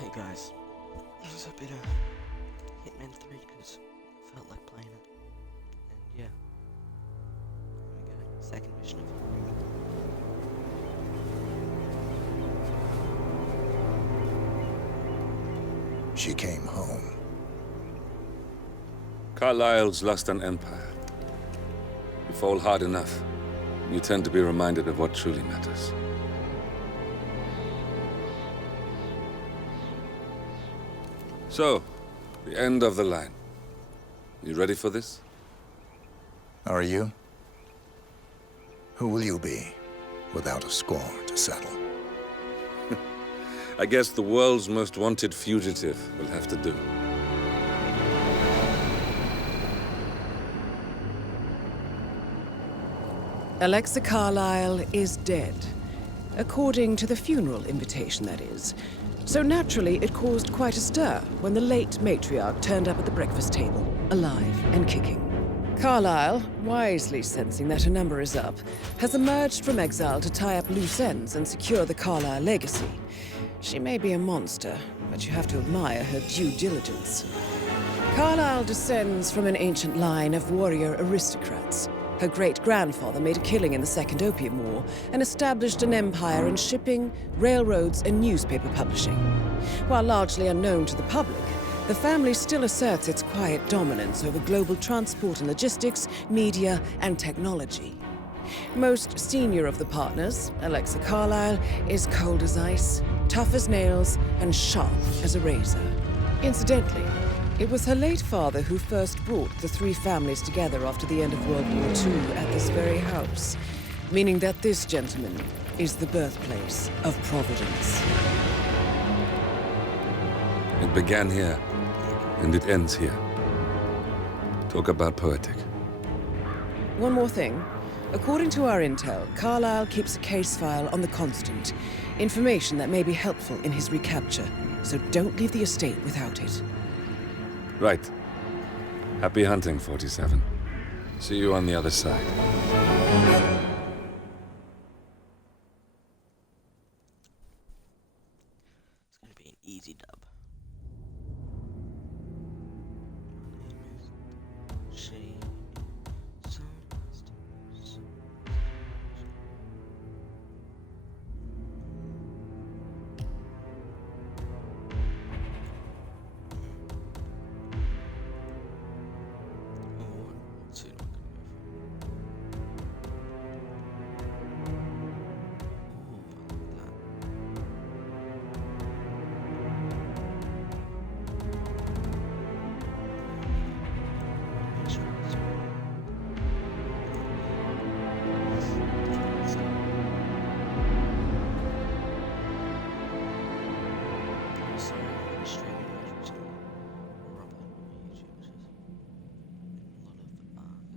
Hey guys, this is a bit of Hitman 3 because I felt like playing it. And yeah, here we go, second mission of it. She came home. Carlyle's lost an empire. You fall hard enough, you tend to be reminded of what truly matters. So, the end of the line. You ready for this? Are you? Who will you be, without a score to settle? I guess the world's most wanted fugitive will have to do. Alexa Carlyle is dead. According to the funeral invitation, that is. So naturally, it caused quite a stir when the late matriarch turned up at the breakfast table, alive and kicking. Carlyle, wisely sensing that her number is up, has emerged from exile to tie up loose ends and secure the Carlyle legacy. She may be a monster, but you have to admire her due diligence. Carlyle descends from an ancient line of warrior aristocrats. Her great-grandfather made a killing in the Second Opium War and established an empire in shipping, railroads, and newspaper publishing. While largely unknown to the public, the family still asserts its quiet dominance over global transport and logistics, media, and technology. Most senior of the partners, Alexa Carlyle, is cold as ice, tough as nails, and sharp as a razor. Incidentally, it was her late father who first brought the three families together after the end of World War II at this very house, meaning that this gentleman is the birthplace of Providence. It began here, and it ends here. Talk about poetic. One more thing. According to our intel, Carlyle keeps a case file on the Constant. Information that may be helpful in his recapture, so don't leave the estate without it. Right. Happy hunting, 47. See you on the other side. It's gonna be an easy dub. My name is She.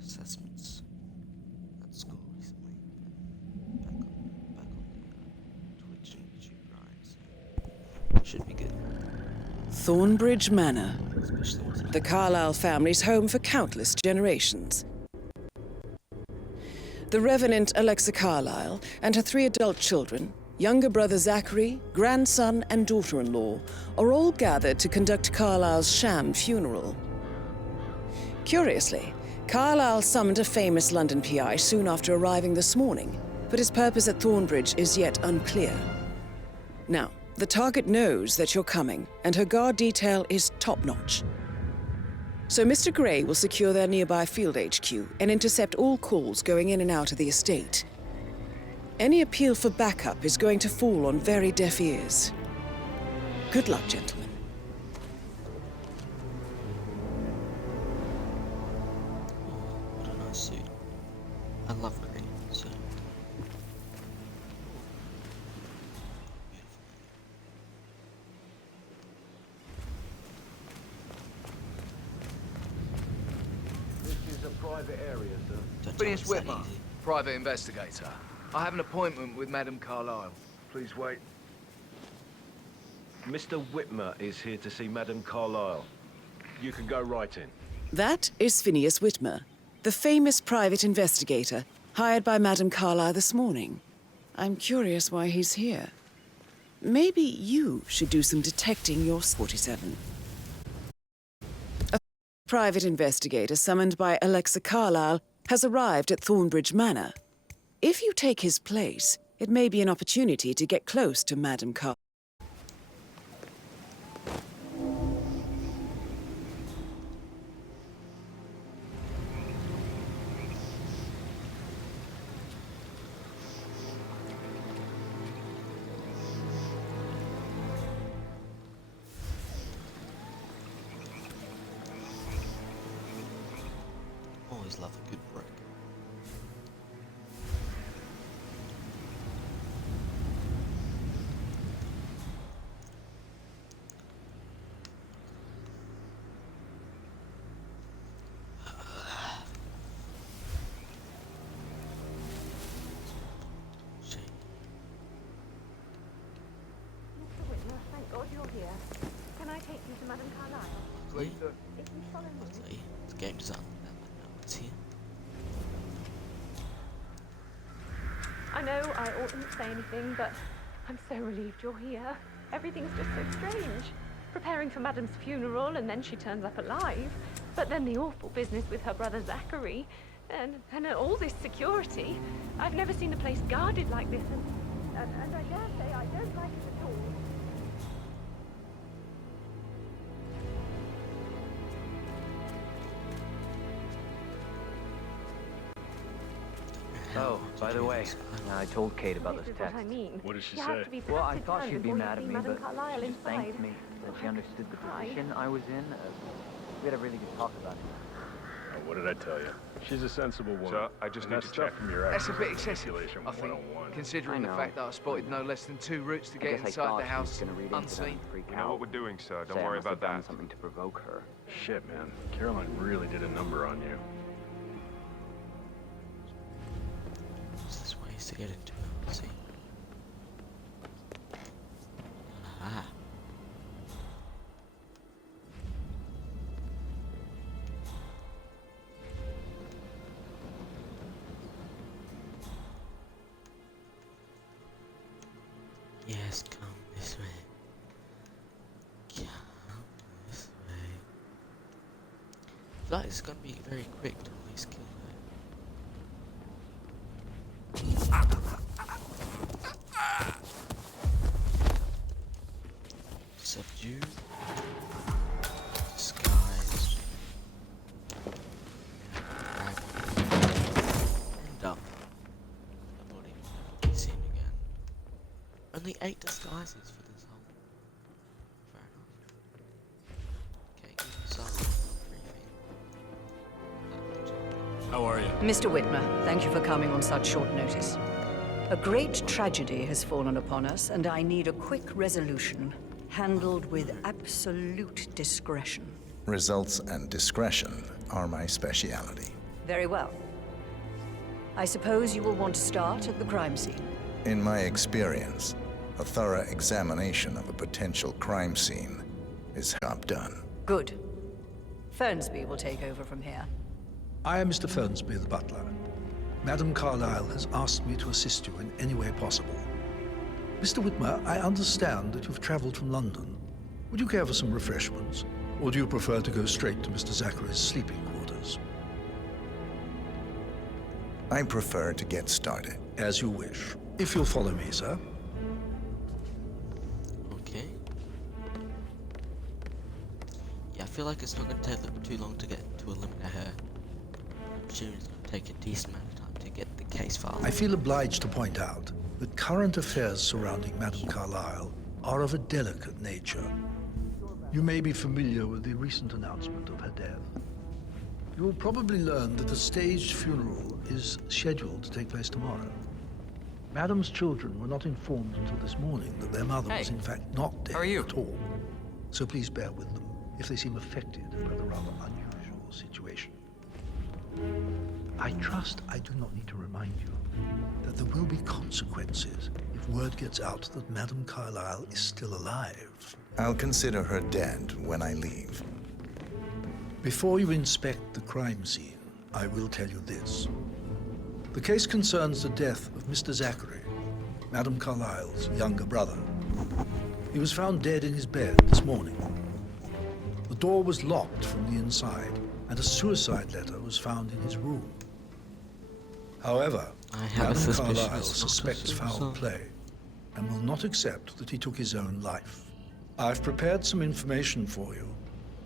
Assessments at school recently, back on the Twitch and YouTube grinds. Should be good. Thornbridge Manor, Especially once the Carlyle family's home for countless generations. The Revenant Alexa Carlyle and her three adult children, younger brother Zachary, grandson, and daughter-in-law, are all gathered to conduct Carlyle's sham funeral. Curiously, Carlyle summoned a famous London PI soon after arriving this morning, but his purpose at Thornbridge is yet unclear. Now, the target knows that you're coming, and her guard detail is top-notch. So Mr. Gray will secure their nearby field HQ and intercept all calls going in and out of the estate. Any appeal for backup is going to fall on very deaf ears. Good luck, gentlemen. What a nice suit. I love green, so. This is a private area, sir. Don't tell me Phineas it's that Whitmer, easy. private investigator. I have an appointment with Madame Carlyle. Please wait. Mr. Whitmer is here to see Madame Carlyle. You can go right in. That is Phineas Whitmer, the famous private investigator hired by Madame Carlyle this morning. I'm curious why he's here. maybe you should do some detecting your 47. A private investigator summoned by Alexa Carlyle has arrived at Thornbridge Manor. If you take his place, it may be an opportunity to get close to Madame Carlyle. Always love a good break. Mr. Whitmer, thank God you're here. Can I take you to Madame Carlyle? Please. If you follow me. See, it's game design. No one's here. I know I oughtn't say anything, but I'm so relieved you're here. Everything's just so strange. Preparing for Madame's funeral, and then she turns up alive. But then the awful business with her brother Zachary, and all this security. I've never seen the place guarded like this, and I dare say I don't like it at all. Oh, by the way, I told Kate about this This is text. what I mean. What did she You say? have to be Well, I perfect thought time she'd be before you mad at see me, Madame but Carlyle she just thanked inside. me that she understood the Why? position I was in. We had a really good talk about it. Oh, what did I tell you? She's a sensible woman. So, I just And need that to stuff check. from your That's a bit access excessive, manipulation I think, 101. considering I the know. fact that I spotted no less than 2 routes to I get guess I inside thought the she was house gonna read into that unseen. and freak We know out. what we're doing, sir. Don't Say I worry must have about done that. something to provoke her. Shit, man. Caroline really did a number on you. There's ways to get into it. Let's see. Ah. Yes, come this way. Come this way. I feel like it's gonna be very quick to at least kill her. Subdue. Disguise. And up. I've already seen again. Only 8 disguises for this whole. Fair enough. Okay, give me some briefing. How are you? Mr. Whitmer, thank you for coming on such short notice. A great tragedy has fallen upon us, and I need a quick resolution, handled with absolute discretion. Results and discretion are my speciality. Very well. I suppose you will want to start at the crime scene. In my experience, a thorough examination of a potential crime scene is job done. Good. Fernsby will take over from here. I am Mr. Fernsby, the butler. Madame Carlyle has asked me to assist you in any way possible. Mr. Whitmer, I understand that you've traveled from London. Would you care for some refreshments? Or do you prefer to go straight to Mr. Zachary's sleeping quarters? I prefer to get started. As you wish. If you'll follow me, sir. Okay. Yeah, I feel like it's not going to take too long to eliminate her. I'm assuming it's going to take a decent amount of time to get the case file. I feel obliged to point out that current affairs surrounding Madame Carlyle are of a delicate nature. You may be familiar with the recent announcement of her death. You will probably learn that a staged funeral is scheduled to take place tomorrow. Madame's children were not informed until this morning that their mother was in fact not dead at all. So please bear with them if they seem affected by the rather unusual situation. I trust I do not need to remind you that there will be consequences if word gets out that Madame Carlyle is still alive. I'll consider her dead when I leave. Before you inspect the crime scene, I will tell you this. The case concerns the death of Mr. Zachary, Madame Carlyle's younger brother. He was found dead in his bed this morning. The door was locked from the inside, and a suicide letter was found in his room. However, I have a Madam suspicion Carlyle it's not a suspects foul suicide. play and will not accept that he took his own life. I've prepared some information for you,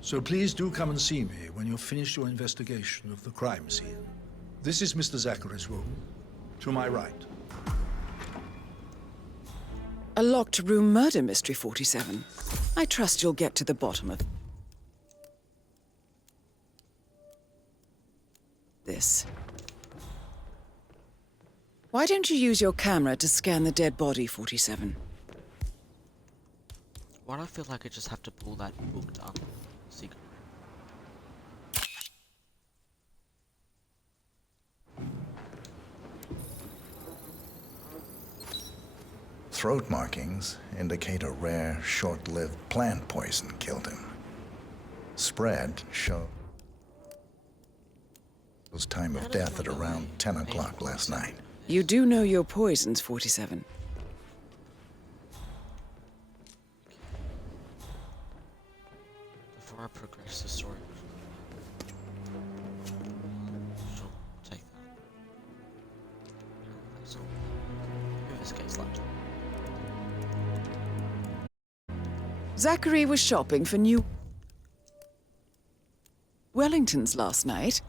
so please do come and see me when you've finished your investigation of the crime scene. This is Mr. Zachary's room, to my right. A locked room murder mystery, 47. I trust you'll get to the bottom of this. Why don't you use your camera to scan the dead body, 47? Why do I feel like I just have to pull that book down? Secret. Throat markings indicate a rare, short-lived plant poison killed him. Spread shows time of death at around 10 o'clock last night. You do know your poisons, 47. Before I progress the story, sure, take that. That's all. Investigate laptop. Zachary was shopping for new Wellingtons last night.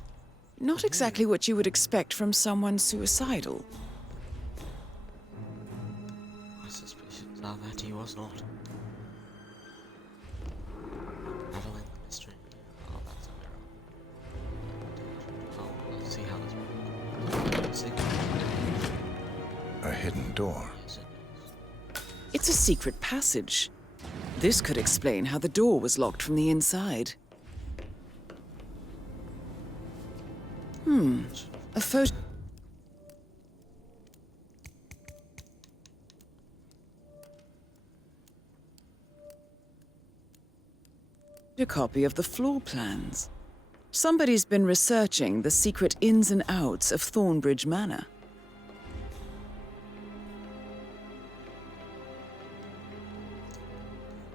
Not exactly what you would expect from someone suicidal. My suspicions are that he was not. Madeline the mystery. Oh, that's a mirror. Oh, let's see how this works. A hidden door. Yes, it is. It's a secret passage. This could explain how the door was locked from the inside. A copy of the floor plans. Somebody's been researching the secret ins and outs of Thornbridge Manor.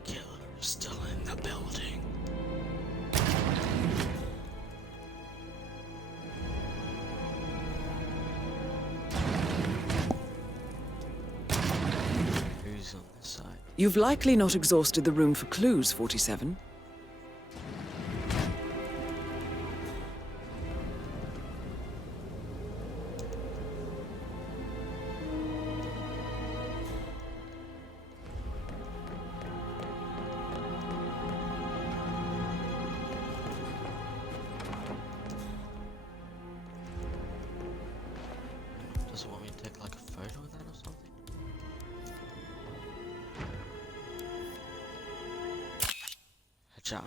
Killer is still in the building. Who's on this side? You've likely not exhausted the room for clues, 47. Does it want me to take like a photo of that or something? Ciao.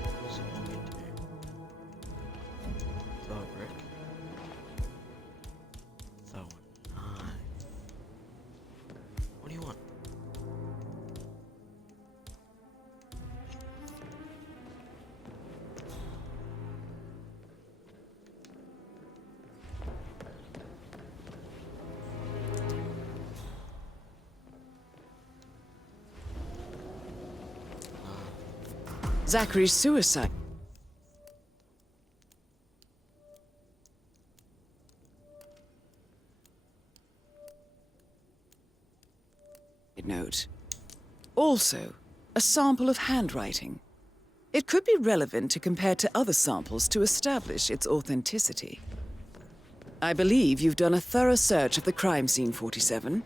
What does it want me to do? Throw a brick. Throw a knife. What do you want? Zachary's suicide. Note. Also, a sample of handwriting. It could be relevant to compare to other samples to establish its authenticity. I believe you've done a thorough search of the crime scene, 47.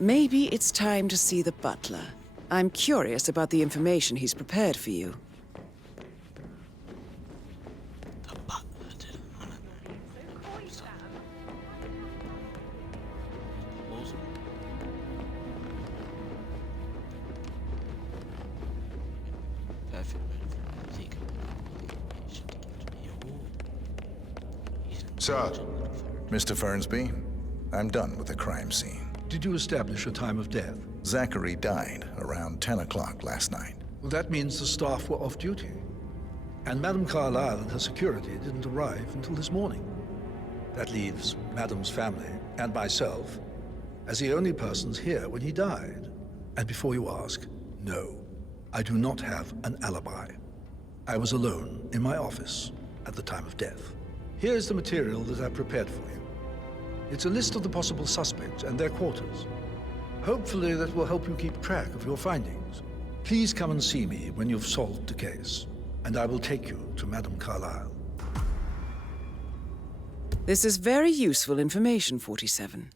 Maybe it's time to see the butler. I'm curious about the information he's prepared for you. The butler didn't want to know. Awesome. Perfect move. He could be information to give to me. He's an Sir. intelligent little ferret. Mr. Fernsby, I'm done with the crime scene. Did you establish a time of death? Zachary died around 10 o'clock last night. Well, that means the staff were off duty. And Madame Carlyle and her security didn't arrive until this morning. That leaves Madame's family and myself as the only persons here when he died. And before you ask, no, I do not have an alibi. I was alone in my office at the time of death. Here's the material that I prepared for you. It's a list of the possible suspects and their quarters. Hopefully that will help you keep track of your findings. Please come and see me when you've solved the case, and I will take you to Madame Carlyle. This is very useful information, 47.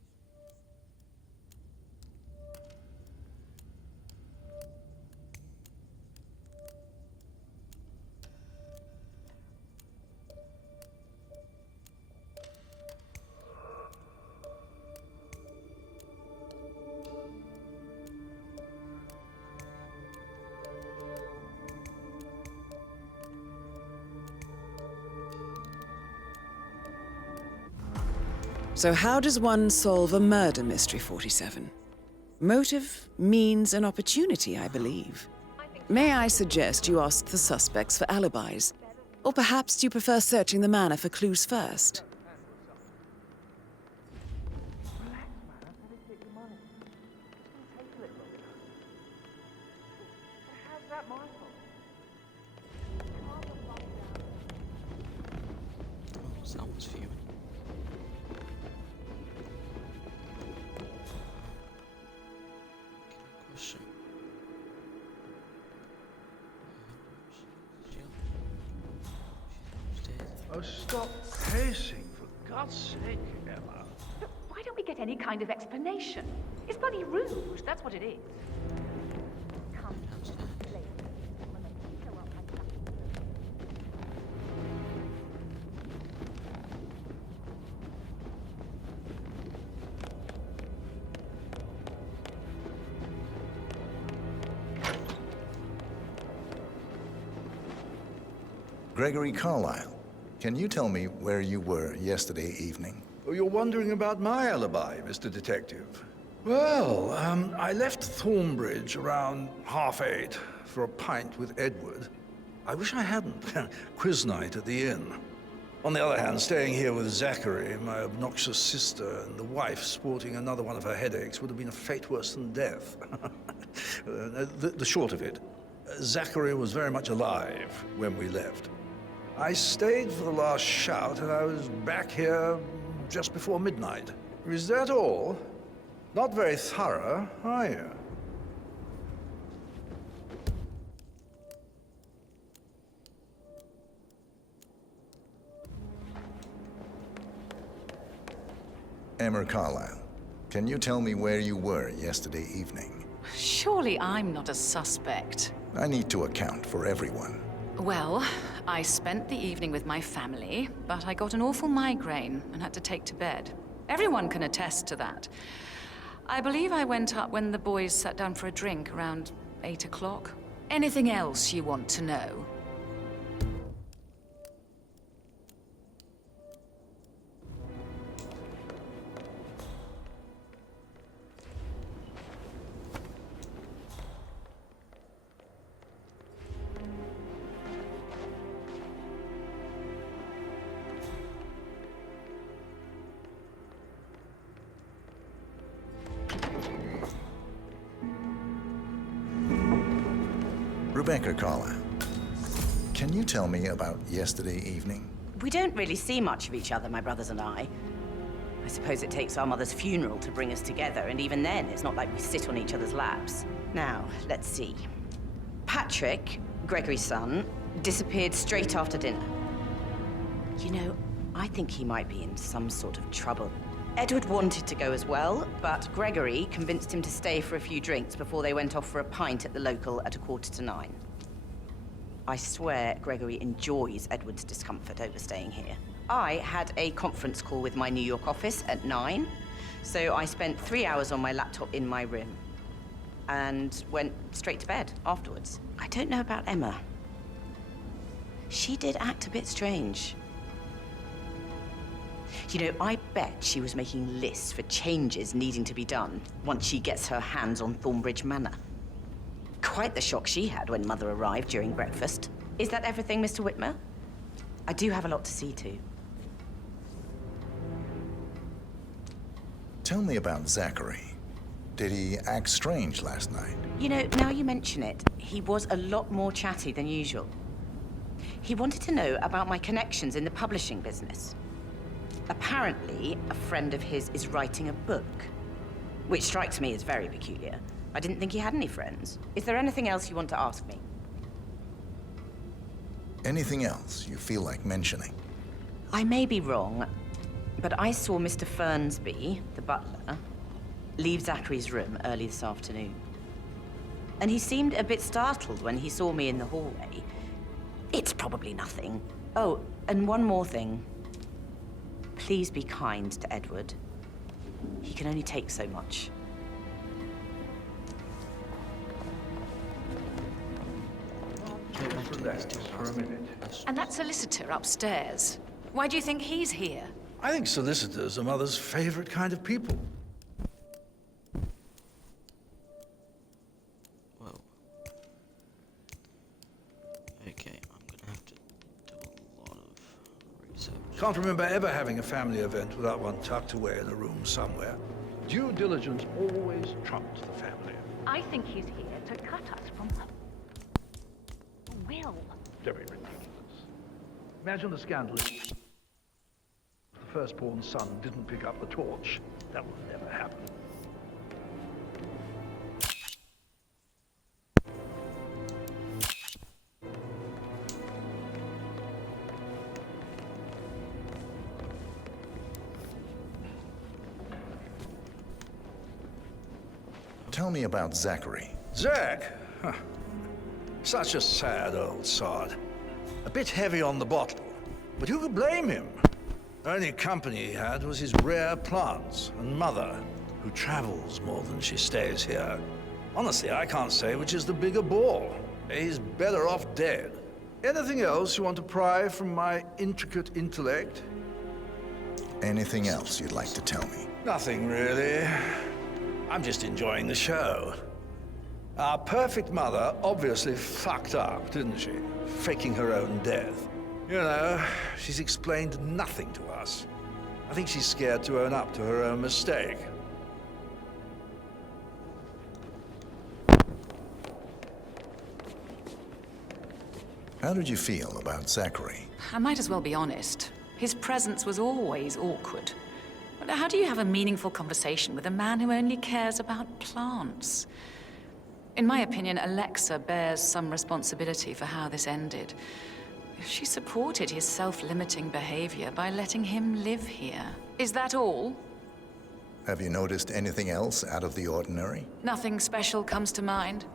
So how does one solve a murder mystery, 47? Motive, means, and opportunity, I believe. May I suggest you ask the suspects for alibis? Or perhaps do you prefer searching the manor for clues first? Oh, someone's fuming. Question. Oh, stop pacing, for God's sake, Emma. But why don't we get any kind of explanation? It's bloody rude, that's what it is. Come later. Gregory Carlyle, can you tell me where you were yesterday evening? Oh, you're wondering about my alibi, Mr. Detective. Well, I left Thornbridge around 8:30 for a pint with Edward. I wish I hadn't. Quiz night at the inn. On the other hand, staying here with Zachary, my obnoxious sister, and the wife sporting another one of her headaches would have been a fate worse than death. The short of it, Zachary was very much alive when we left. I stayed for the last shout, and I was back here just before midnight. Is that all? Not very thorough, are you? Emma Carlyle, can you tell me where you were yesterday evening? Surely I'm not a suspect. I need to account for everyone. Well, I spent the evening with my family, but I got an awful migraine and had to take to bed. Everyone can attest to that. I believe I went up when the boys sat down for a drink around 8 o'clock. Anything else you want to know? Rebecca Carlyle, can you tell me about yesterday evening? We don't really see much of each other, my brothers and I. I suppose it takes our mother's funeral to bring us together, and even then, it's not like we sit on each other's laps. Now, let's see. Patrick, Gregory's son, disappeared straight after dinner. You know, I think he might be in some sort of trouble. Edward wanted to go as well, but Gregory convinced him to stay for a few drinks before they went off for a pint at the local at 9:15. I swear Gregory enjoys Edward's discomfort over staying here. I had a conference call with my New York office at 9, so I spent 3 hours on my laptop in my room and went straight to bed afterwards. I don't know about Emma. She did act a bit strange. You know, I bet she was making lists for changes needing to be done once she gets her hands on Thornbridge Manor. Quite the shock she had when Mother arrived during breakfast. Is that everything, Mr. Whitmer? I do have a lot to see to. Tell me about Zachary. Did he act strange last night? You know, now you mention it, he was a lot more chatty than usual. He wanted to know about my connections in the publishing business. Apparently, a friend of his is writing a book, which strikes me as very peculiar. I didn't think he had any friends. Is there anything else you want to ask me? Anything else you feel like mentioning? I may be wrong, but I saw Mr. Fernsby, the butler, leave Zachary's room early this afternoon. And he seemed a bit startled when he saw me in the hallway. It's probably nothing. Oh, and one more thing. Please be kind to Edward. He can only take so much. Relax for a minute. And that solicitor upstairs. Why do you think he's here? I think solicitors are Mother's favorite kind of people. Well. Okay, I'm gonna have to do a lot of research. Can't remember ever having a family event without one tucked away in a room somewhere. Due diligence always trumps the family. I think he's here to cut us from Will. Very ridiculous. Imagine the scandal if the firstborn son didn't pick up the torch. That would never happen. Tell me about Zachary. Zach? Huh. Such a sad old sod. A bit heavy on the bottle, but who could blame him? Only company he had was his rare plants and Mother, who travels more than she stays here. Honestly, I can't say which is the bigger bore. He's better off dead. Anything else you want to pry from my intricate intellect? Anything else you'd like to tell me? Nothing, really. I'm just enjoying the show. Our perfect mother obviously fucked up, didn't she? Faking her own death. You know, she's explained nothing to us. I think she's scared to own up to her own mistake. How did you feel about Zachary? I might as well be honest. His presence was always awkward. But how do you have a meaningful conversation with a man who only cares about plants? In my opinion, Alexa bears some responsibility for how this ended. She supported his self-limiting behavior by letting him live here. Is that all? Have you noticed anything else out of the ordinary? Nothing special comes to mind.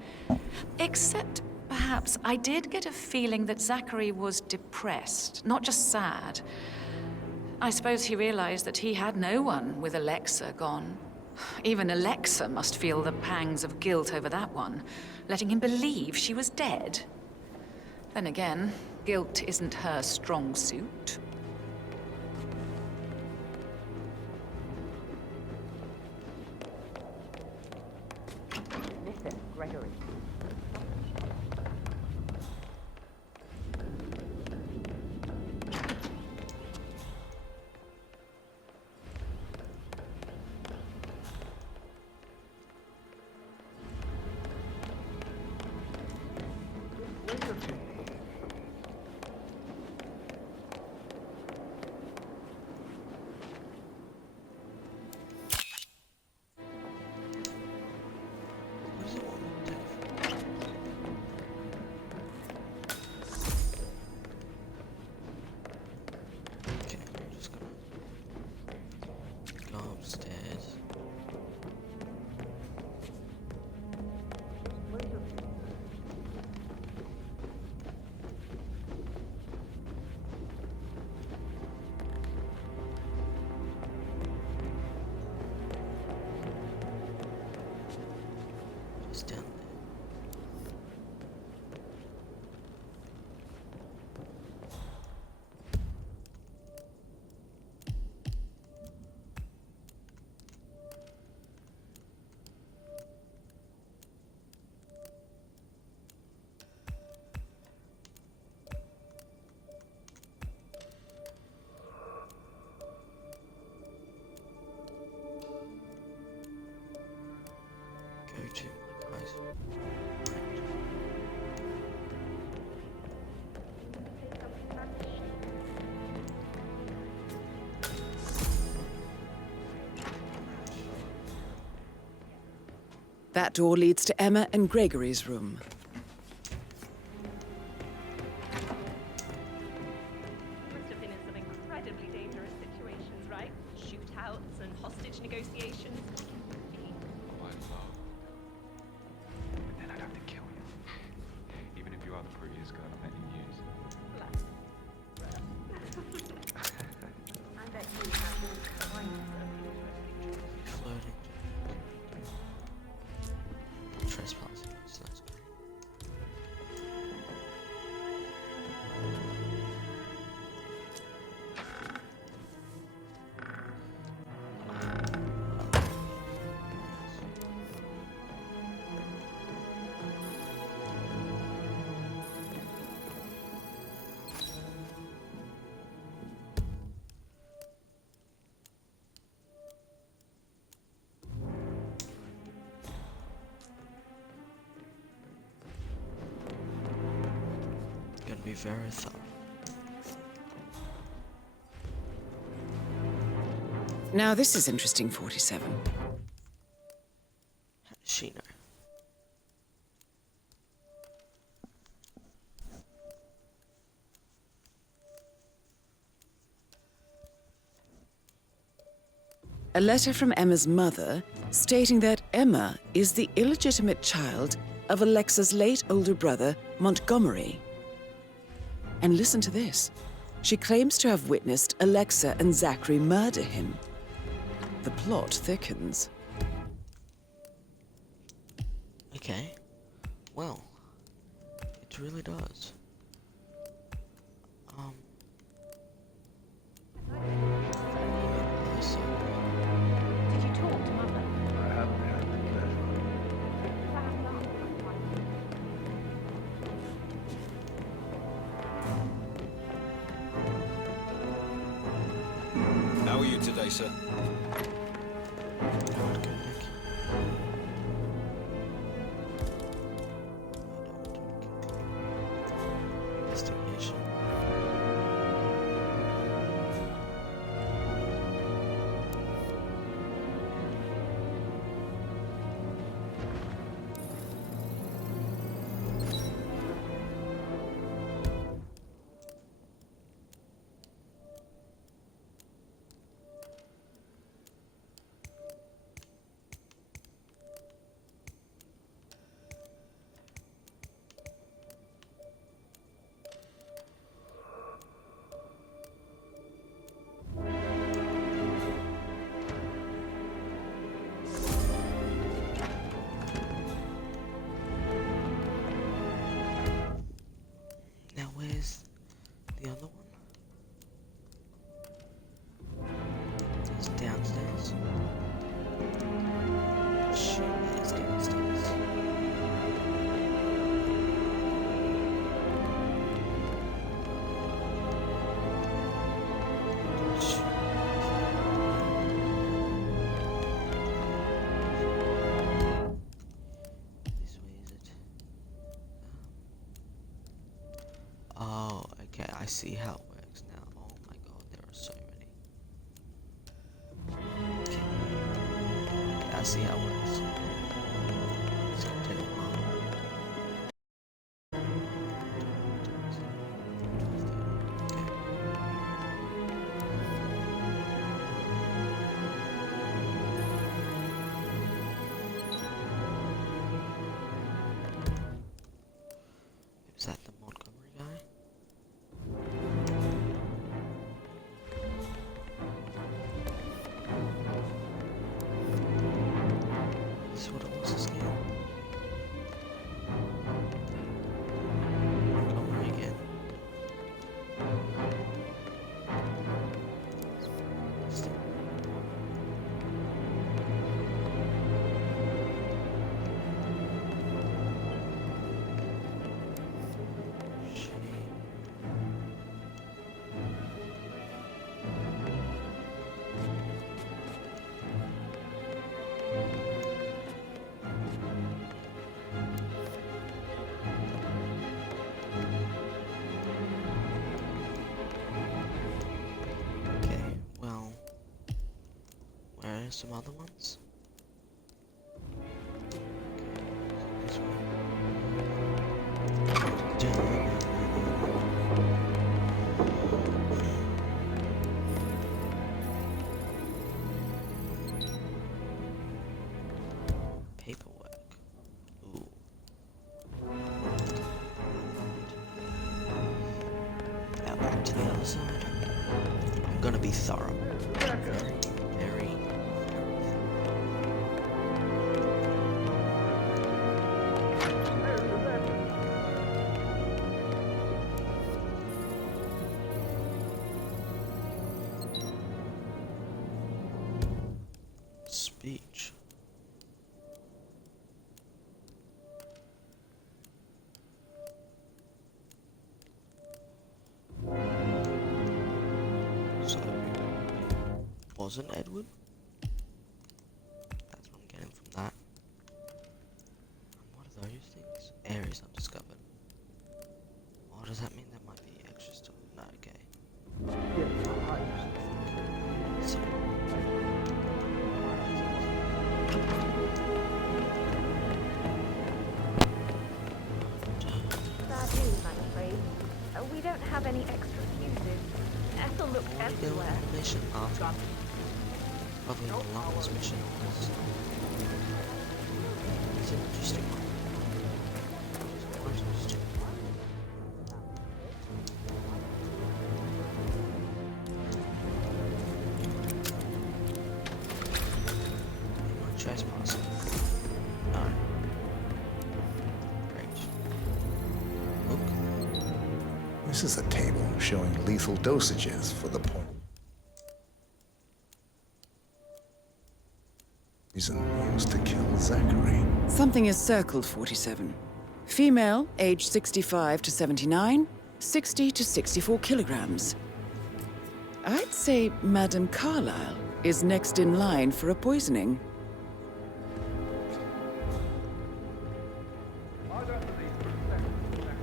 Except, perhaps, I did get a feeling that Zachary was depressed, not just sad. I suppose he realized that he had no one with Alexa gone. Even Alexa must feel the pangs of guilt over that one, letting him believe she was dead. Then again, guilt isn't her strong suit. Listen, Gregory. go to, guys? That door leads to Emma and Gregory's room. Must have been in some incredibly dangerous situations, right? Shootouts and hostage negotiations. But then I'd have to kill you. Even if you are the prettiest girl I met in years. I bet you have all kinds of interesting Flirting. Trespassing. So that's great. Gonna be very thorough. Now this is interesting, 47. How does she know? A letter from Emma's mother stating that Emma is the illegitimate child of Alexa's late older brother, Montgomery. And listen to this. She claims to have witnessed Alexa and Zachary murder him. The plot thickens. Okay. Well, it really does. Did you talk to Mother? I haven't had the pleasure. How are you today, sir? Investigation. Now where's the other one? It's downstairs. Shit, it's downstairs. This way is it? Oh, okay, I see how it works now. Oh my god, there are so many. Okay. Yeah, I see how it works. It's gonna take a while. Is that the Montgomery guy? This is what it was this game. Montgomery again. some other ones. Paperwork. Ooh. Now back to the other side. I'm gonna be thorough. Very speech. So, wasn't Edward? That's what I'm getting from that. And what are those things? Areas undiscovered. What does that mean? There might be extra stuff. No, okay. So, Bad news, I'm afraid. We don't have any extra fuses. Ethel looked everywhere. mission after. Probably the longest mission was. It's an interesting one. It's quite interesting. Am I trespassing? No. Great. Look. This is a table showing lethal dosages for the poison used to kill Zachary. Something is circled, 47. Female, age 65 to 79, 60 to 64 kilograms. I'd say Madame Carlyle is next in line for a poisoning.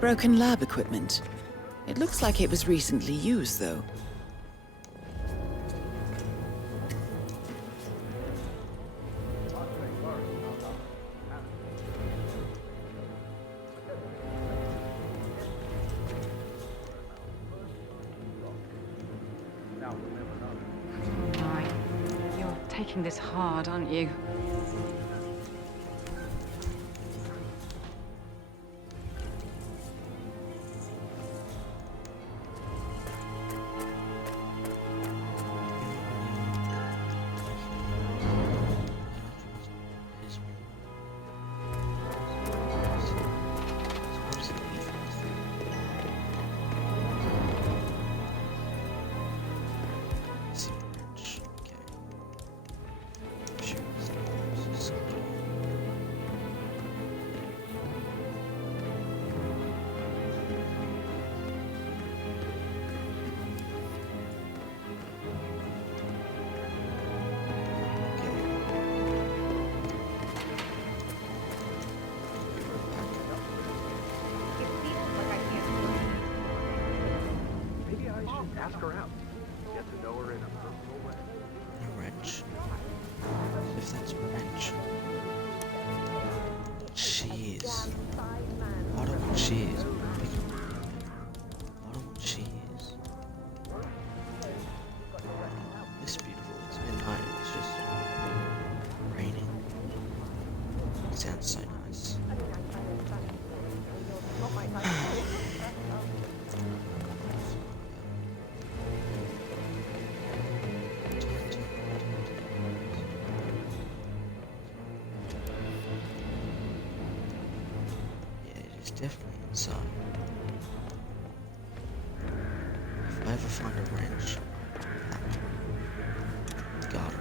Broken lab equipment. It looks like it was recently used, though. You're taking this hard, aren't you? Ask her out. Get to know her in a personal way. A wrench. If that's a wrench. She is. I don't know what she is. I don't know what she is. It's beautiful. It's midnight. It's just raining. It sounds so nice. It's definitely inside. If I ever find a wrench, garden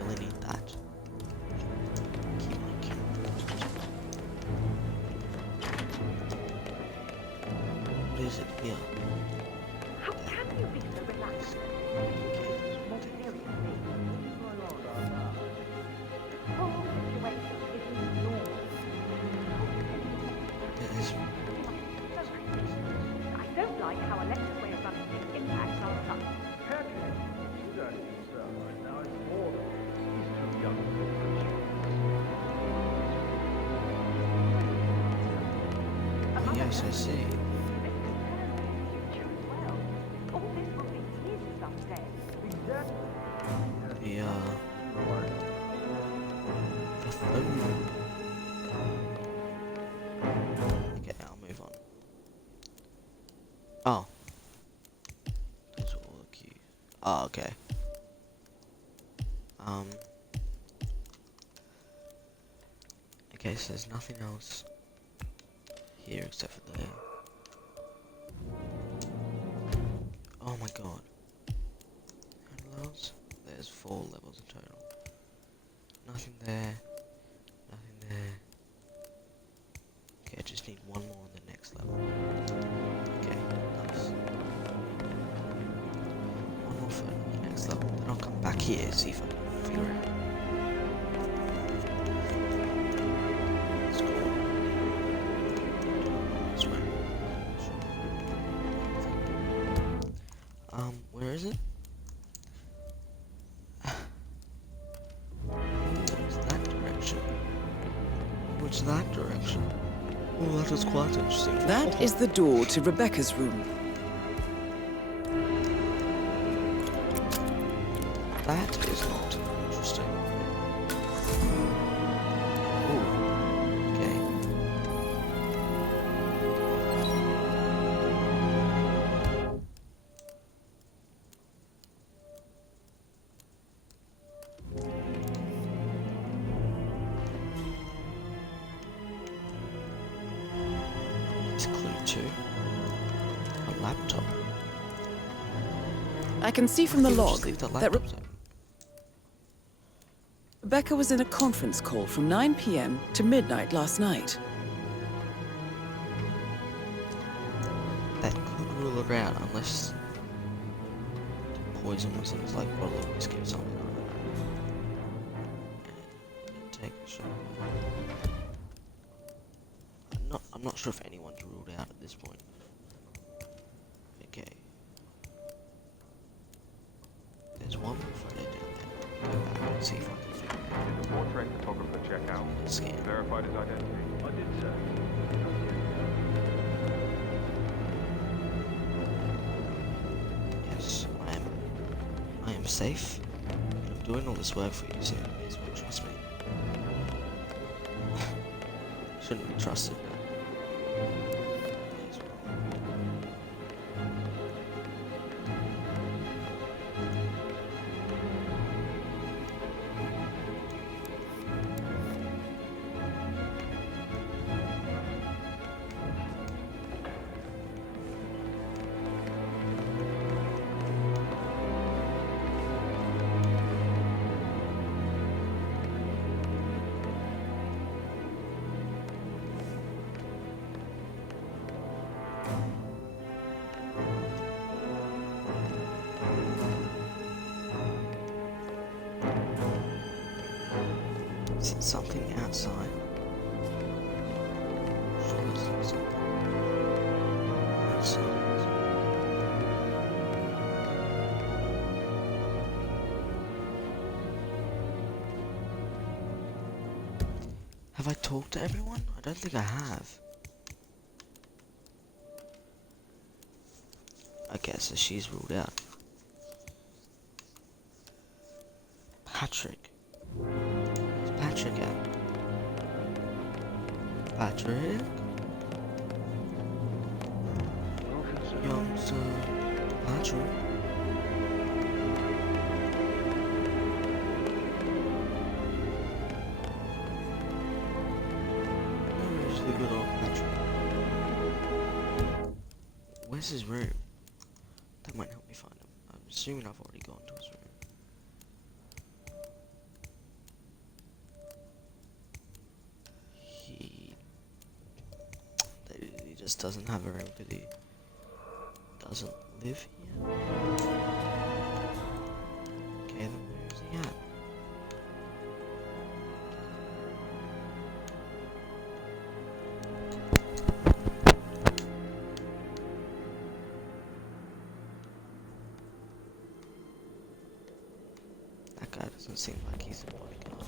really need that. Keep my camera. What is it here? How can you be so relaxed? More seriously. The whole situation isn't yours. It is. I don't like how Alexa's way of Yes, I see. The phone. Okay, I'll move on. Oh. Those are all the keys. Oh, okay. Okay, so there's nothing else here except for the... Oh my god. How many levels? There's 4 levels in total. Nothing there. Nothing there. Okay, I just need one more on the next level. Okay, nice. One more phone on the next level. Then I'll come back here, see if I can figure it out. Let's go. This way. Where is it? What's that direction? What's that direction? Oh, that was quite interesting. That is the door to Rebecca's room. That is not interesting. Ooh, okay. It's clue 2. A laptop. I can see from the log Just leave the that laptops open. Rebecca was in a conference call from 9 p.m. to midnight last night. That could rule it out unless the poison was in his like bottle of whiskey or something. And take a shot. I'm not sure if anyone's ruled out at this point. Okay. There's one more photo down there. Go back and see if I can figure it out. Did the portrait photographer check out? Scan. Verified his identity? I did, sir. Yes, I am safe. And I'm doing all this work for you, so you may as well trust me. Shouldn't be trusted, but may as well. Is it something outside? Sure, there's something outside. Have I talked to everyone? I don't think I have. Okay, so she's ruled out. Patrick. Where's Patrick at? Patrick? Young sir. Patrick? Where's the good old Patrick? Where's his room? That might help me find him. I'm assuming I've already gone to his room. He just doesn't have a room because he doesn't live here. Okay, then where is he at? That guy doesn't seem like he's the bodyguard.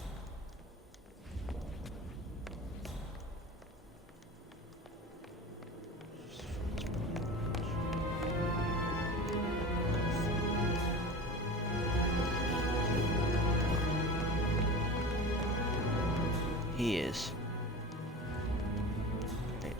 He is. Wait.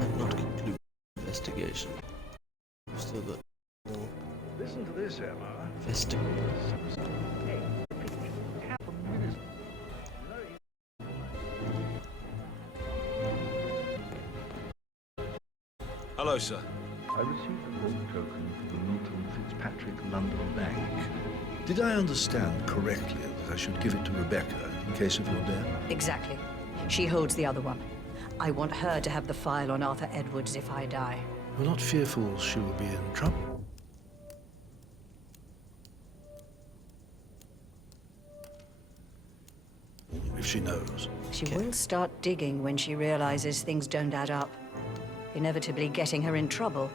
I've not concluded investigation. I've still got more Listen to this, Emma. vegetables. Hello, sir. I received a vote token from the Milton Fitzpatrick London Bank. Did I understand correctly that I should give it to Rebecca in case of your death? Exactly. She holds the other one. I want her to have the file on Arthur Edwards if I die. You're not fearful she will be in trouble? If she knows. She will start digging when she realizes things don't add up, inevitably getting her in trouble.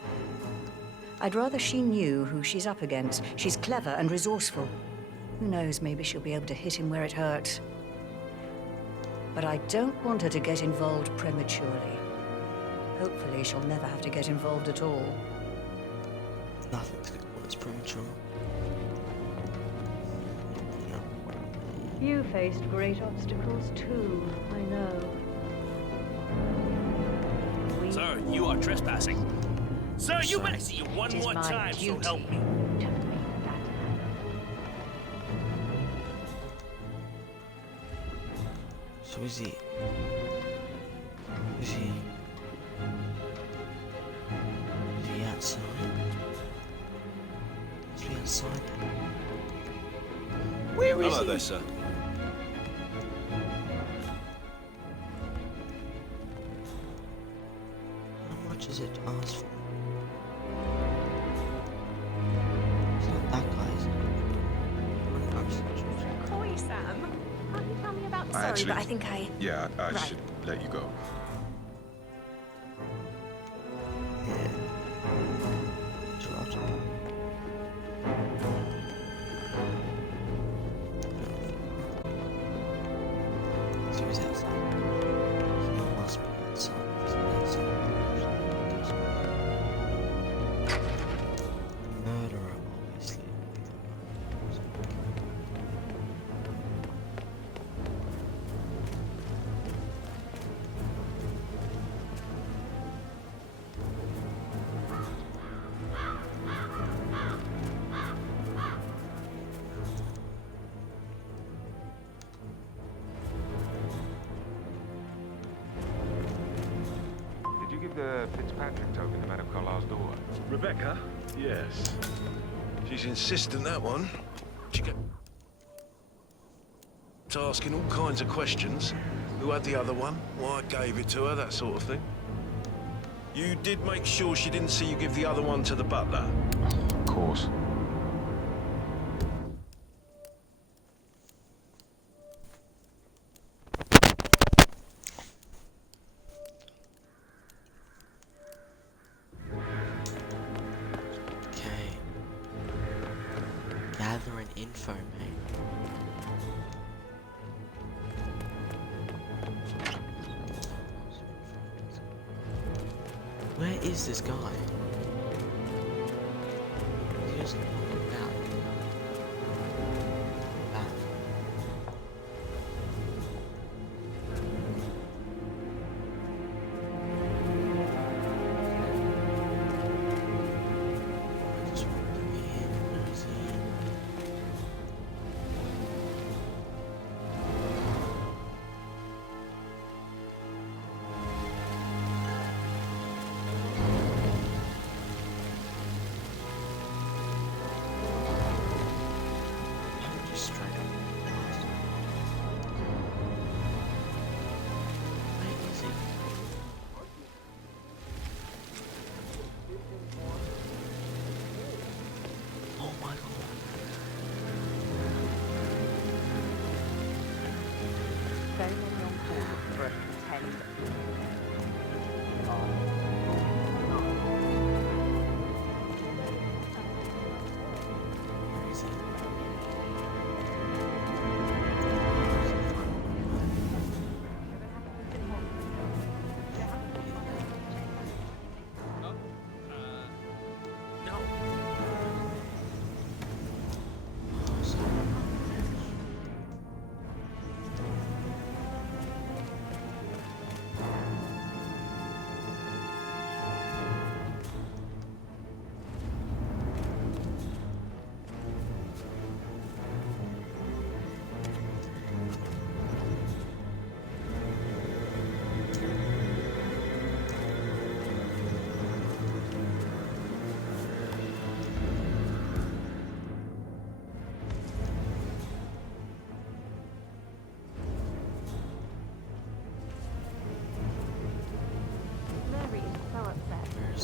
I'd rather she knew who she's up against. She's clever and resourceful. Who knows, maybe she'll be able to hit him where it hurts. But I don't want her to get involved prematurely. Hopefully she'll never have to get involved at all. Nothing's good when it's premature. You faced great obstacles too, I know. Sir, you are trespassing. Sir, you better see you one more time, so help me. So is he? Is he outside? Is he outside? Where is he? Hello there, sir. How much is it to ask for? It's not that guy, is it? Coy, Sam. Can't you tell me about... Sorry, actually, but I think I... Yeah, I Right. should let you go. So he's outside. He must be outside. The murderer, obviously. Did you give the Fitzpatrick token to Madame Carlisle's door? Rebecca? Yes. She's insistent, that one. She kept asking all kinds of questions. Who had the other one? Why I gave it to her, that sort of thing. You did make sure she didn't see you give the other one to the butler? Of course. Okay. Gathering info, mate. Where is this guy? He's just walking out. Back. I just want to be in. Where is he?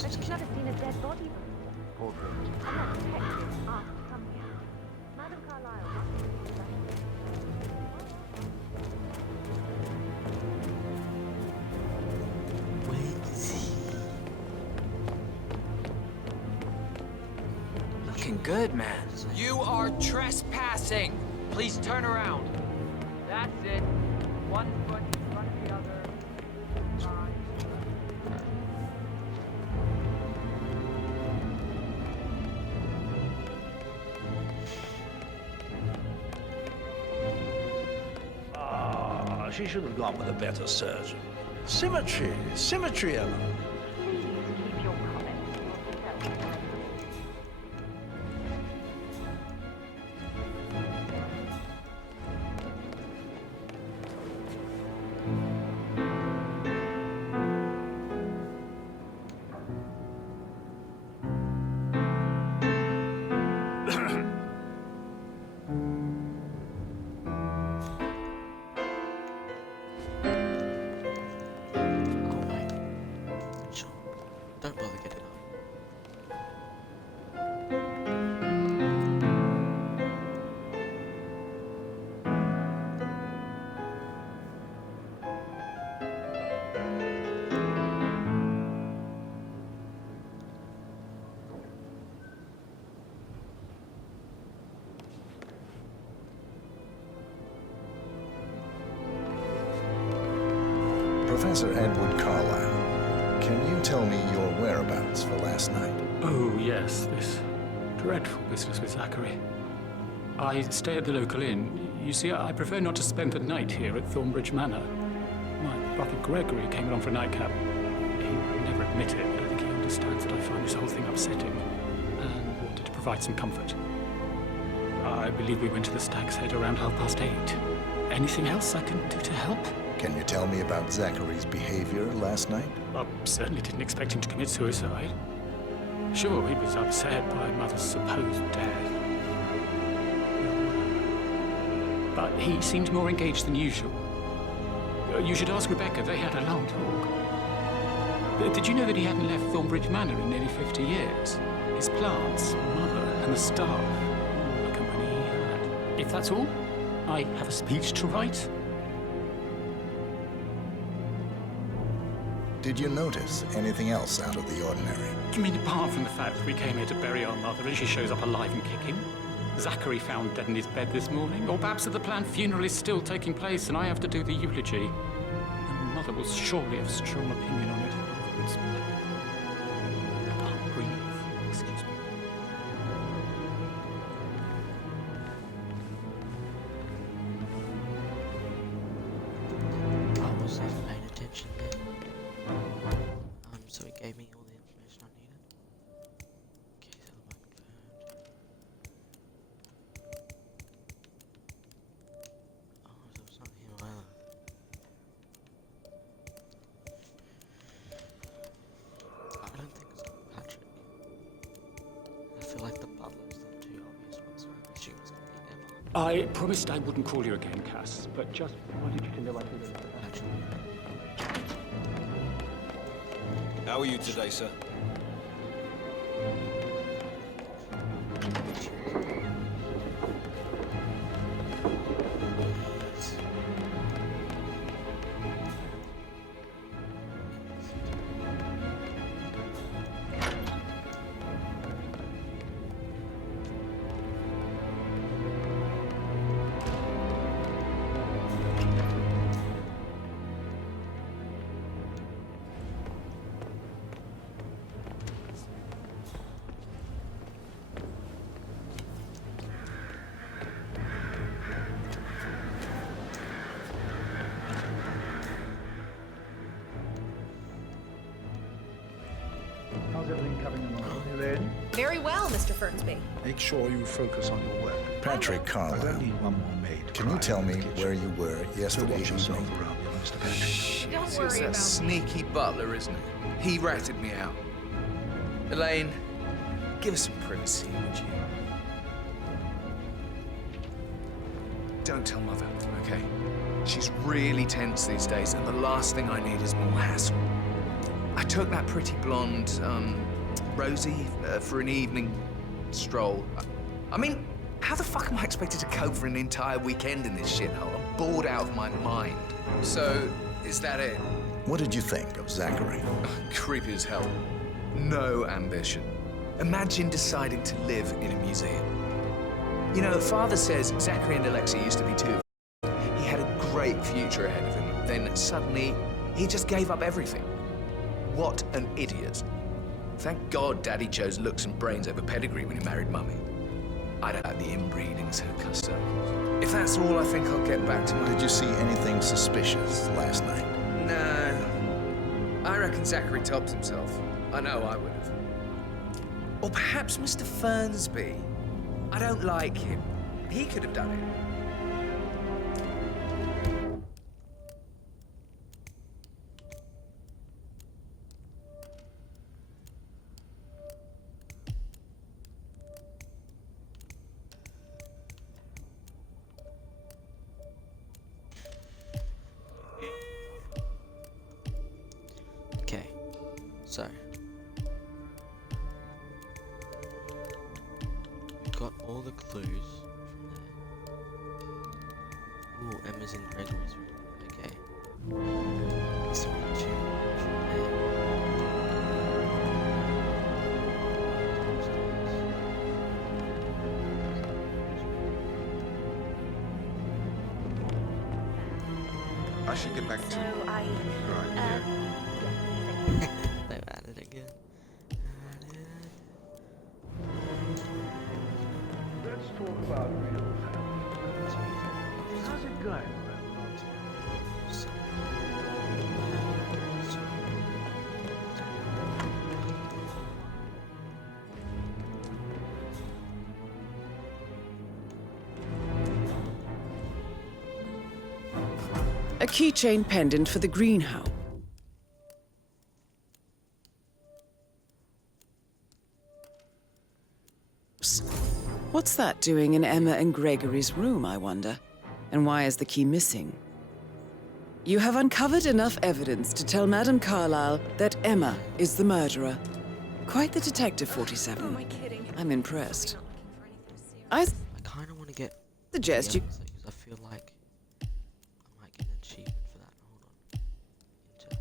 But she's never seen a dead body before. And that detective asked to come here. Madam Carlyle asked me to do that. Where is he? Looking good, man. You are trespassing. Please turn around. That's it. 1 foot in front of the other. Fine. Ah, she should have gone with a better surgeon. Symmetry, symmetry, Ellen. Please keep your comments to yourself. Don't bother getting up. Professor Edward Carlyle, can you tell me your whereabouts for last night? Oh, yes, this dreadful business with Zachary. I stay at the local inn. You see, I prefer not to spend the night here at Thornbridge Manor. My brother Gregory came along for a nightcap. He would never admit it, but I think he understands that I find this whole thing upsetting and wanted to provide some comfort. I believe we went to the Stag's Head around 8:30. Anything else I can do to help? Can you tell me about Zachary's behavior last night? I certainly didn't expect him to commit suicide. Sure, he was upset by Mother's supposed death. But he seemed more engaged than usual. You should ask Rebecca. They had a long talk. Did you know that he hadn't left Thornbridge Manor in nearly 50 years? His plants, Mother, and the staff. All the company he had. If that's all, I have a speech to write. Did you notice anything else out of the ordinary? You mean apart from the fact that we came here to bury our mother and she shows up alive and kicking? Zachary found dead in his bed this morning? Or perhaps that the planned funeral is still taking place and I have to do the eulogy? And Mother will surely have a strong opinion on it. I can't breathe. Excuse me. I wasn't even paying attention there. So it gave me all the information I needed. Okay, so oh, so it's not him either. I don't think it's Patrick. I feel like the butler's the two obvious ones, so I assume it's gonna be Emma. I promised I wouldn't call you again, Cass, but just wanted you to know I did it. Patrick. How are you today, sir? How's everything coming along, Elaine? Very well, Mr. Fernsby. Make sure you focus on your work. Patrick I Carlyle, don't need one more maid. can you tell me where you were So yesterday watch yourself evening? around you, Mr. Patrick. Don't It's worry that about sneaky butler, isn't it? He ratted me out. Elaine, give us some privacy, would you? Don't tell Mother, okay? She's really tense these days, and the last thing I need is more hassle. I took that pretty blonde, Rosie, for an evening stroll. I mean, how the fuck am I expected to cope for an entire weekend in this shithole? I'm bored out of my mind. So, is that it? What did you think of Zachary? Creepy as hell. No ambition. Imagine deciding to live in a museum. You know, Father says Zachary and Alexia used to be two. He had a great future ahead of him. Then suddenly, he just gave up everything. What an idiot. Thank God Daddy chose looks and brains over pedigree when he married Mummy. I'd had the inbreeding so custom. If that's all, I think I'll get back to my... Did you see anything suspicious last night? No. I reckon Zachary tops himself. I know I would have. Or perhaps Mr. Fernsby. I don't like him. He could have done it. Okay, so we've got all the clues from there. Ooh, Emma's in Gregory's room. Okay. So we two from there. I should get back to... I... Right, They've added again. Let's talk about real facts. How's it going? A keychain pendant for the greenhouse. What's that doing in Emma and Gregory's room, I wonder? And why is the key missing? You have uncovered enough evidence to tell Madame Carlyle that Emma is the murderer. Quite the detective, 47. Who am I kidding? I'm impressed. I kind of want to get suggest you... because I feel like I might get an achievement for that. Hold on. Intel.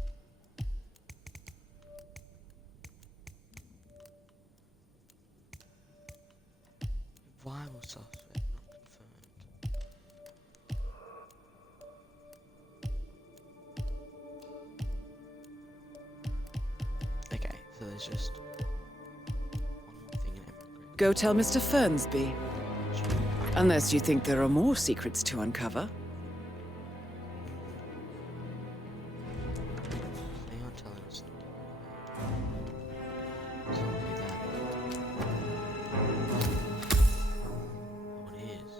Viable suspect not confirmed. Okay, so there's just one more thing in Emma. Go tell Mr. Fernsby. Unless you think there are more secrets to uncover. They aren't telling us. It's not really that. What is?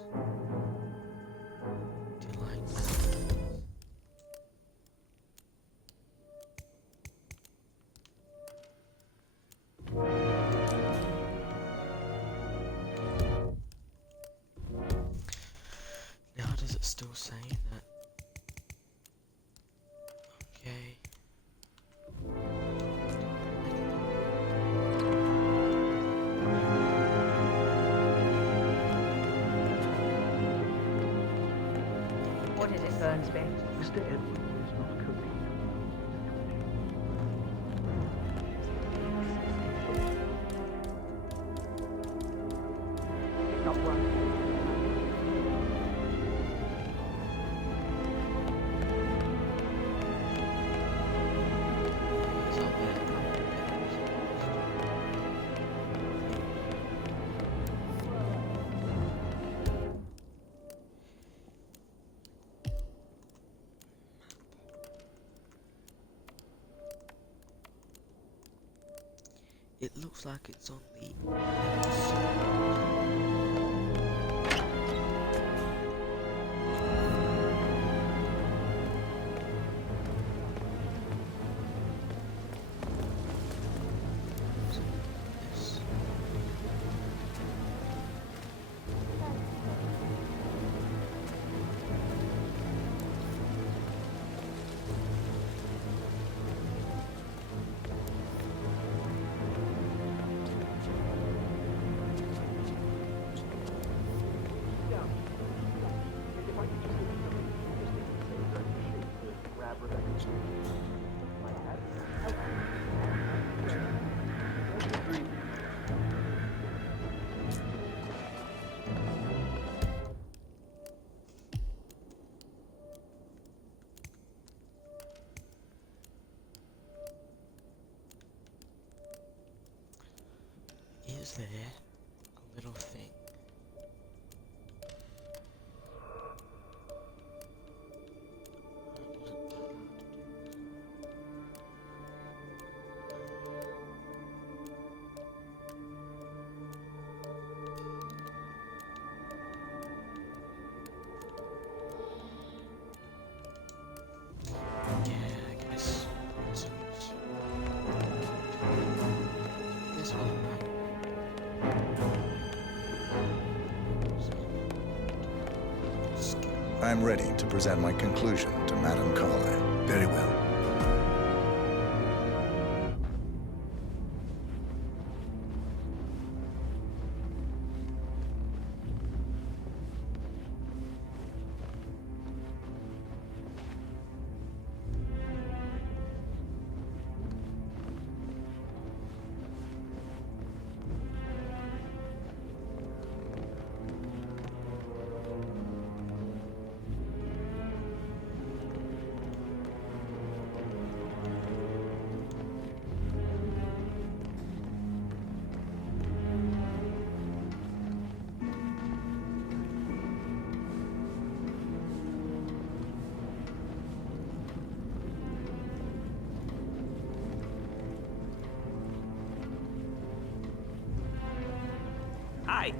Do you like that? Now does it still say that? Okay. What is it, Fernsby? Mr. Edward is not cooking. It's not one. It's up there. It looks like it's on the is there? A little thing. I'm ready to present my conclusion to Madame Carlyle. Very well. Hi.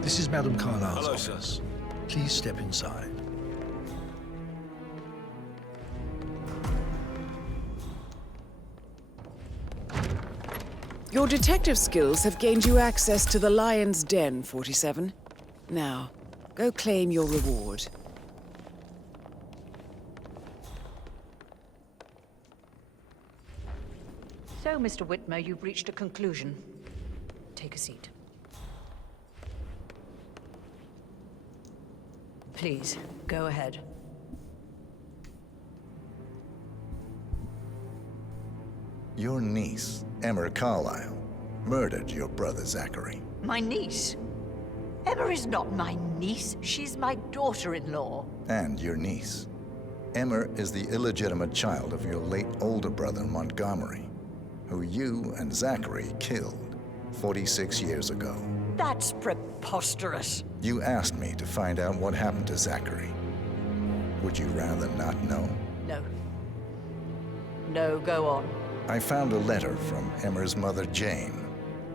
This is Madame Carlyle's Hello, sir. office. Please step inside. Your detective skills have gained you access to the Lion's Den, 47. Now, go claim your reward. So, Mr. Whitmer, you've reached a conclusion. Take a seat. Please, go ahead. Your niece, Emma Carlyle, murdered your brother Zachary. My niece? Emma is not my niece. She's my daughter-in-law. And your niece. Emma is the illegitimate child of your late older brother Montgomery, who you and Zachary killed 46 years ago. That's preposterous. You asked me to find out what happened to Zachary. Would you rather not know? No. No, go on. I found a letter from Emmer's mother, Jane,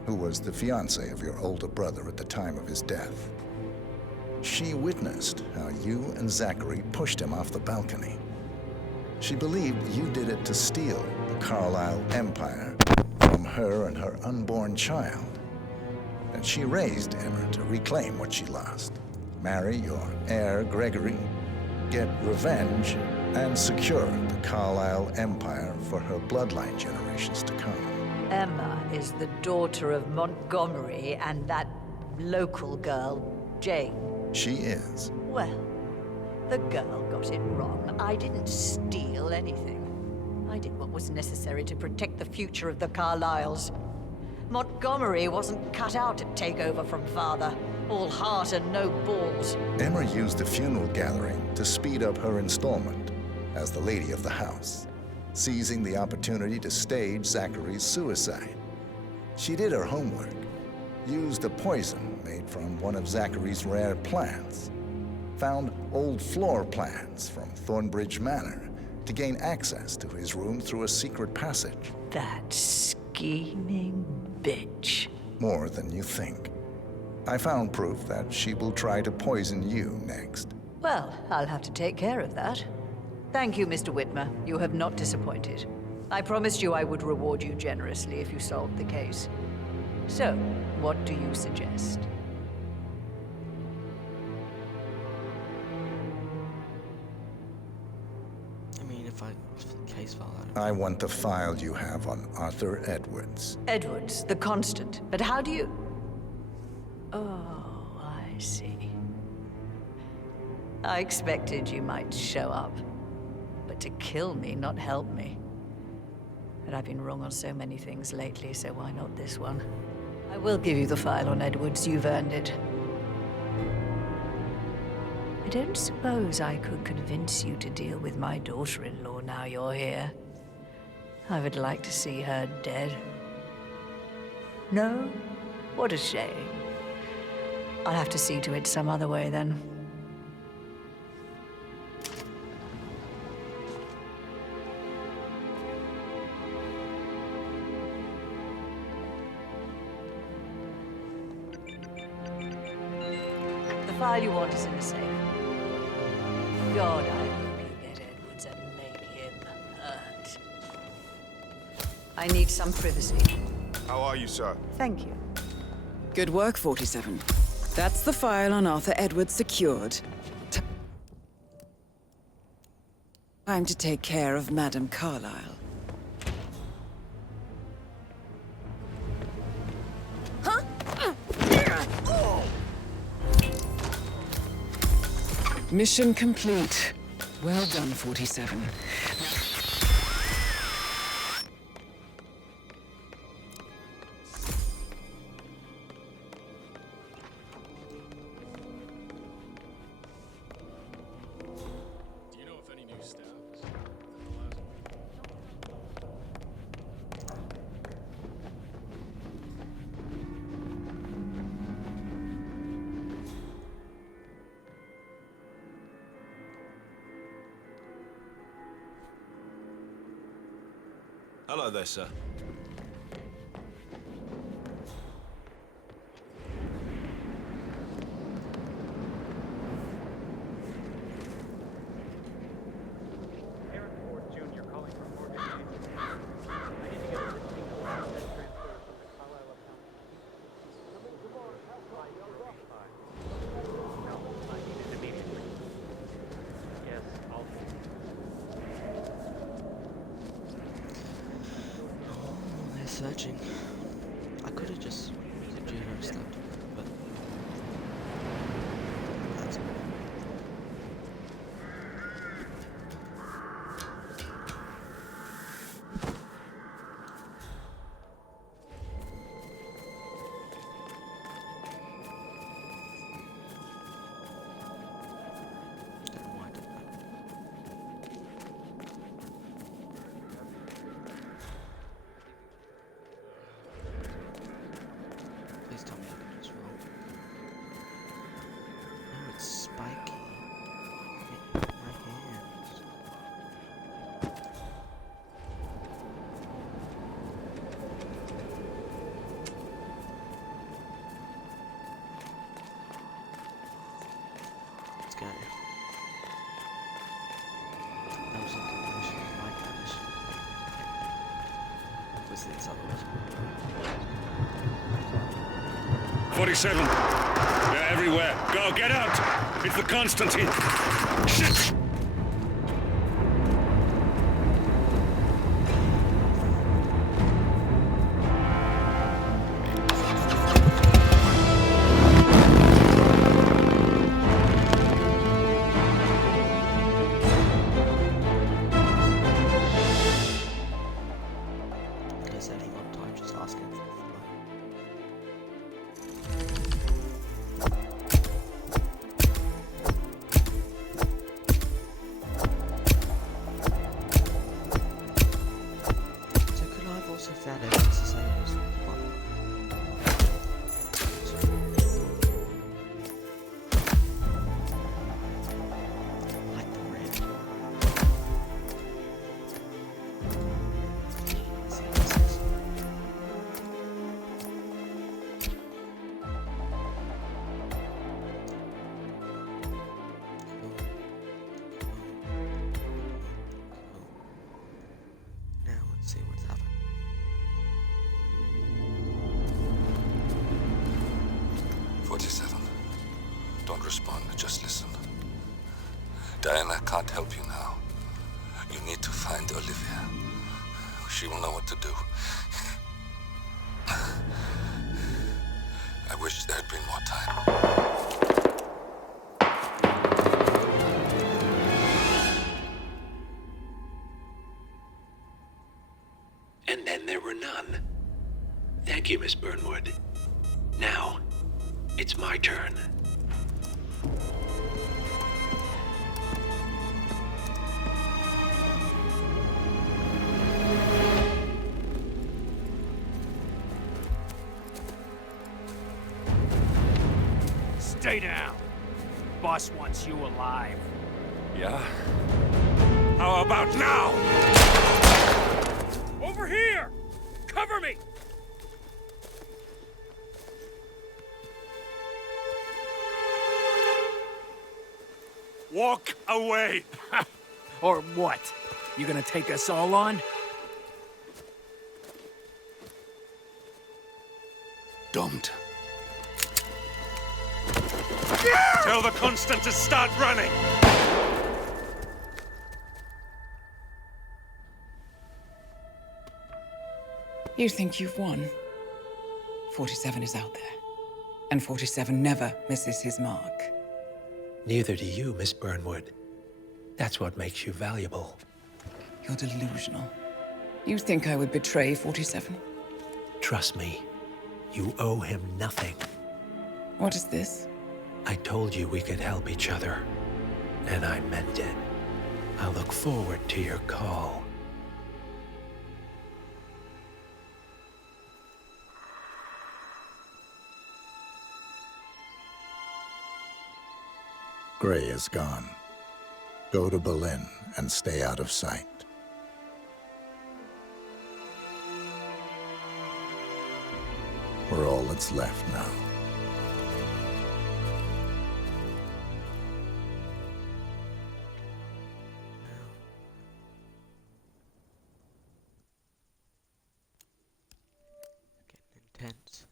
who was the fiancée of your older brother at the time of his death. She witnessed how you and Zachary pushed him off the balcony. She believed you did it to steal the Carlyle empire from her and her unborn child. And she raised Emmer to reclaim what she lost. Marry your heir, Gregory, get revenge, and secure the Carlyle empire for her bloodline generations to come. Emma is the daughter of Montgomery and that local girl, Jane. She is. Well, the girl got it wrong. I didn't steal anything. I did what was necessary to protect the future of the Carlyles. Montgomery wasn't cut out to take over from father. All heart and no balls. Emma used the funeral gathering to speed up her installment as the lady of the house, seizing the opportunity to stage Zachary's suicide. She did her homework, used a poison made from one of Zachary's rare plants, found old floor plans from Thornbridge Manor to gain access to his room through a secret passage. That scheming bitch. More than you think. I found proof that she will try to poison you next. Well, I'll have to take care of that. Thank you, Mr. Whitmer. You have not disappointed. I promised you I would reward you generously if you solved the case. So, what do you suggest? I mean, if the case file out. I want the file you have on Arthur Edwards. Edwards, the constant. But how do you... Oh, I see. I expected you might show up. But to kill me, not help me. But I've been wrong on so many things lately, so why not this one? I will give you the file on Edwards. You've earned it. I don't suppose I could convince you to deal with my daughter-in-law now you're here. I would like to see her dead. No? What a shame. I'll have to see to it some other way, then. The file you want is in the safe. God, I hope you get Edwards and make him hurt. I need some privacy. How are you, sir? Thank you. Good work, 47. That's the file on Arthur Edwards secured. Time to take care of Madame Carlyle. Mission complete. Well done, 47. Do you know if any new staff is Hello there, sir. Searching. I could have just used a genome stuff, but that's Please tell me I can just roll. Oh, it's spiky. It hit my hands. Let's go. That was a good mission. I like that mission. What's this other one? 47. They're everywhere. Go, get out! It's the Constantine. Shit! Guess any one time just asking for it. Also found evidence to say it was from the bottom. Like the red. See what this is. Now let's see what's happened. Don't respond, just listen. Diana can't help you now. You need to find Olivia. She will know what to do. I wish there had been more time. And then there were none. Thank Thank you, Miss Burnwood. Now, it's my turn. Stay down. Boss wants you alive. Yeah? How about now? Over here! Cover me! Walk away! Or what? You gonna take us all on? Don't. Tell the Constant to start running! You think you've won? 47 is out there. And 47 never misses his mark. Neither do you, Miss Burnwood. That's what makes you valuable. You're delusional. You think I would betray 47? Trust me, you owe him nothing. What is this? I told you we could help each other, and I meant it. I'll look forward to your call. Gray is gone. Go to Berlin and stay out of sight. We're all that's left now. Getting intense.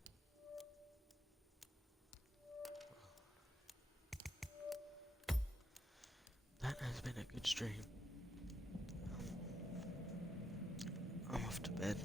That has been a good stream. I'm off to bed.